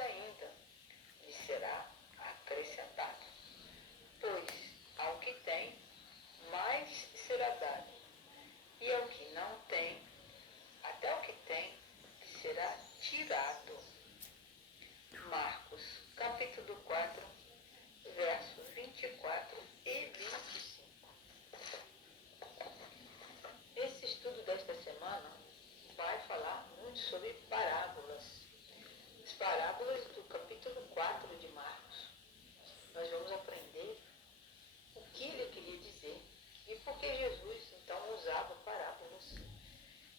ainda lhe será acrescentado. Pois ao que tem, mais será dado, e ao que não tem, até o que tem, será tirado. Marcos, capítulo 4, versos 24 e 25. Esse estudo desta semana vai falar muito sobre parábolas. As parábolas do capítulo 4 de Marcos. Nós vamos aprender o que ele queria dizer e por que Jesus então usava parábolas.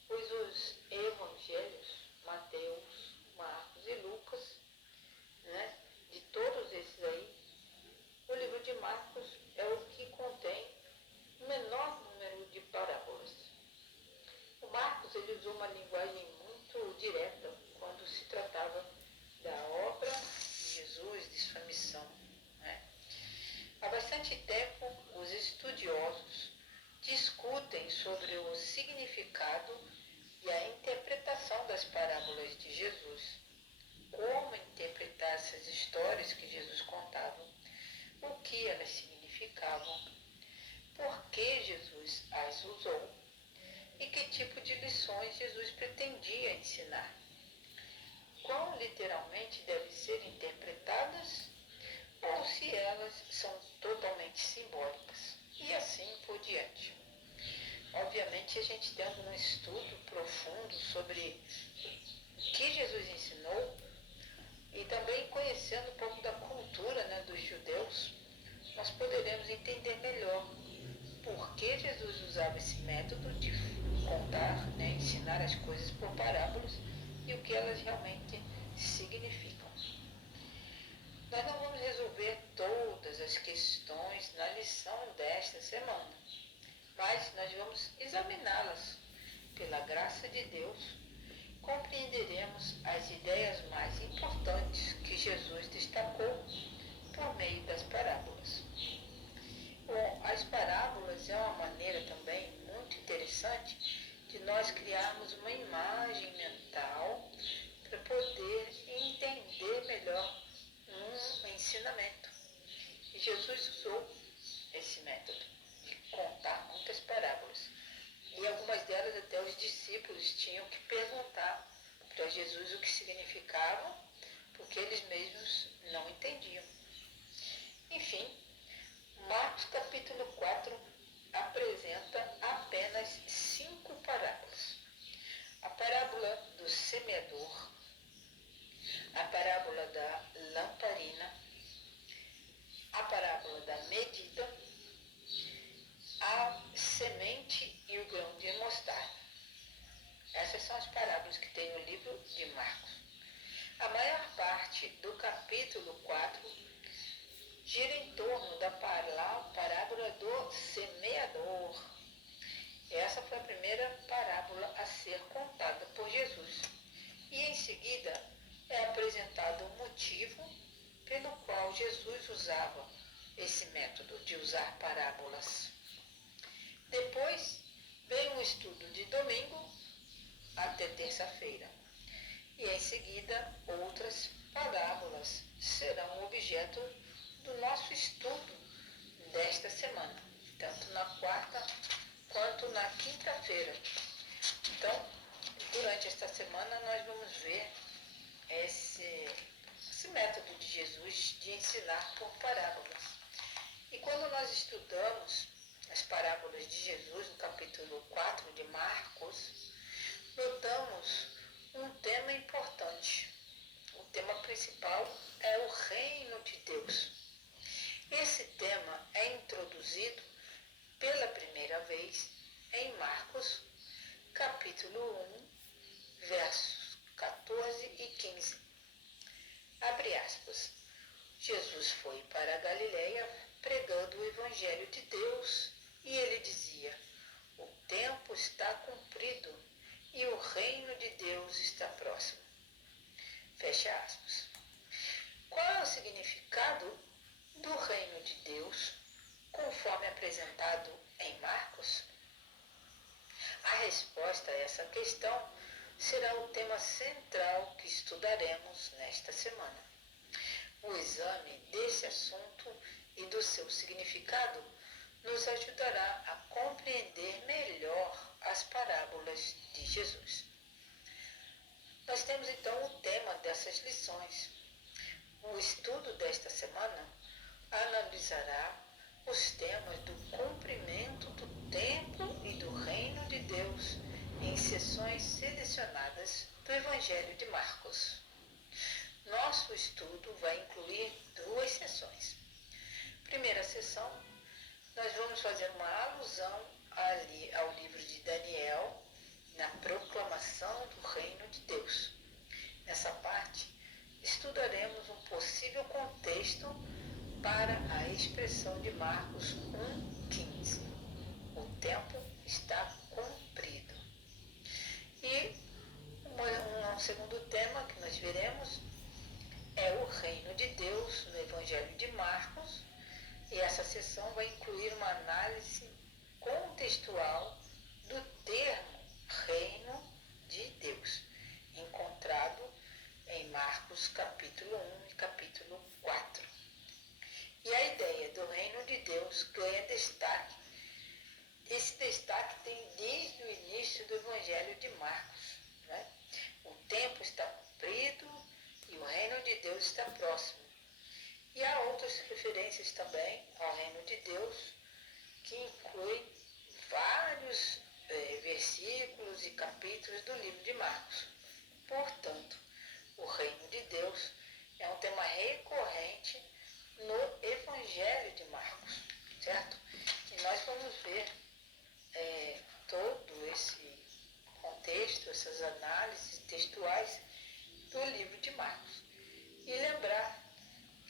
Pois os evangelhos, Mateus, Marcos e Lucas, de todos esses aí, o livro de Marcos é o que contém o menor número de parábolas. O Marcos ele usou uma linguagem muito direta quando se tratava da obra de Jesus, de sua missão. Há bastante tempo, os estudiosos discutem sobre o significado e a interpretação das parábolas de Jesus. Como interpretar essas histórias que Jesus contava, o que elas significavam, por que Jesus as usou e que tipo de lições Jesus pretendia ensinar. Quão literalmente devem ser interpretadas ou se elas são totalmente simbólicas e assim por diante. Obviamente a gente tendo um estudo profundo sobre o que Jesus ensinou e também conhecendo um pouco da cultura dos judeus, nós poderemos entender melhor por que Jesus usava esse método de contar, ensinar as coisas por parábolas e o que elas realmente significam. Nós não vamos resolver todas as questões na lição desta semana, mas nós vamos examiná-las. Pela graça de Deus, compreenderemos as ideias mais importantes que Jesus destacou por meio das parábolas. Bom, as parábolas é uma maneira também muito interessante de nós criarmos uma imagem mental para poder entender melhor um ensinamento. E Jesus usou esse método de contar muitas parábolas. E algumas delas até os discípulos tinham que perguntar para Jesus o que significavam, porque eles mesmos não entendiam. Enfim, Marcos capítulo 4 apresenta apenas 5 parábolas. A parábola do semeador, a parábola da lamparina, a parábola da medida, a semente e o grão de mostarda. Essas são as parábolas que tem no livro de Marcos. A maior parte do capítulo 4 gira em torno da parábola do semeador. Essa foi a primeira parábola a ser contada por Jesus. E em seguida é apresentado o motivo pelo qual Jesus usava esse método de usar parábolas. Depois vem um estudo de domingo até terça-feira. E em seguida outras parábolas serão objeto do nosso estudo desta semana, tanto na quarta quanto na quinta-feira. Então, durante esta semana nós vamos ver esse método de Jesus de ensinar por parábolas. E quando nós estudamos as parábolas de Jesus no capítulo 4 de Marcos, notamos um tema importante. O tema principal é o reino de Deus. Esse tema é introduzido pela primeira vez em Marcos, capítulo 1, versos 14 e 15. Abre aspas. Jesus foi para a Galileia pregando o Evangelho de Deus e ele dizia: o tempo está cumprido e o reino de Deus está próximo. Fecha aspas. Qual é o significado do reino de Deus, conforme apresentado em Marcos? A resposta a essa questão será o tema central que estudaremos nesta semana. O exame desse assunto e do seu significado nos ajudará a compreender melhor as parábolas de Jesus. Nós temos então o tema dessas lições. O estudo desta semana analisará os temas do cumprimento do tempo e do reino de Deus em sessões selecionadas do Evangelho de Marcos. Nosso estudo vai incluir 2 sessões. Primeira sessão, nós vamos fazer uma alusão ao livro de Daniel, na proclamação do reino de Deus. Nessa parte, estudaremos um possível contexto para a expressão de Marcos 1,15. O tempo está cumprido. E um segundo tema que nós veremos é o reino de Deus no Evangelho de Marcos, e essa sessão vai incluir uma análise contextual do termo reino de Deus, encontrado em Marcos capítulo 1 e capítulo 4. E a ideia do reino de Deus ganha destaque. Esse destaque tem desde o início do Evangelho de Marcos. Né? O tempo está cumprido e o reino de Deus está próximo. E há outras referências também ao reino de Deus, que incluem vários versículos e capítulos do livro de Marcos. Portanto, o reino de Deus é um tema recorrente no Evangelho de Marcos, certo? E nós vamos ver todo esse contexto, essas análises textuais do livro de Marcos. E lembrar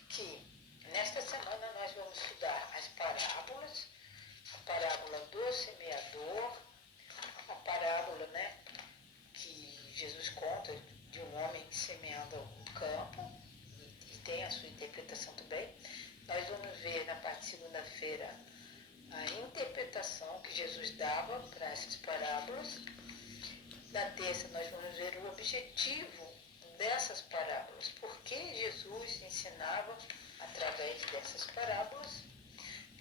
que nesta semana nós vamos estudar as parábolas, a parábola do semeador, a parábola, que Jesus conta de um homem semeando um campo, e tem a sua interpretação também. Nós vamos ver na parte de segunda-feira a interpretação que Jesus dava para essas parábolas. Na terça nós vamos ver o objetivo dessas parábolas, porque Jesus ensinava através dessas parábolas.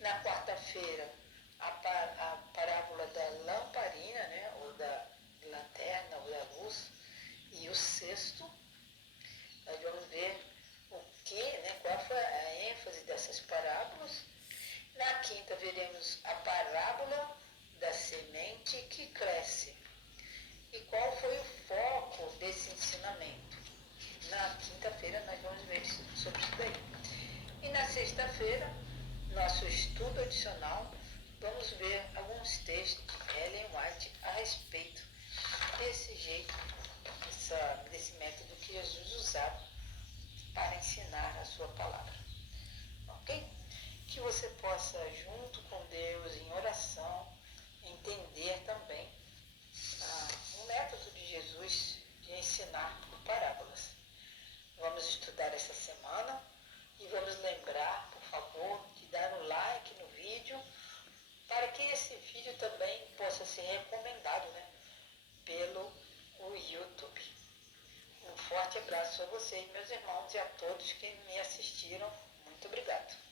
Na quarta-feira, a parábola da lamparina, ou da lanterna, ou da luz, e o sexto, nós vamos ver qual foi a ênfase dessas parábolas. Na quinta, veremos a parábola da semente que cresce. E qual foi o foco desse ensinamento? Na quinta-feira nós vamos ver sobre isso daí. E na sexta-feira, nosso estudo adicional, vamos ver alguns textos de Ellen White a respeito desse jeito, desse método que Jesus usava para ensinar a sua palavra. Ok? Que você possa, junto com Deus, em oração, entender também o método de Jesus de ensinar parábolas. Vamos estudar essa semana e vamos lembrar, por favor, de dar um like no vídeo, para que esse vídeo também possa ser recomendado pelo YouTube. Um forte abraço a vocês, meus irmãos, e a todos que me assistiram. Muito obrigado.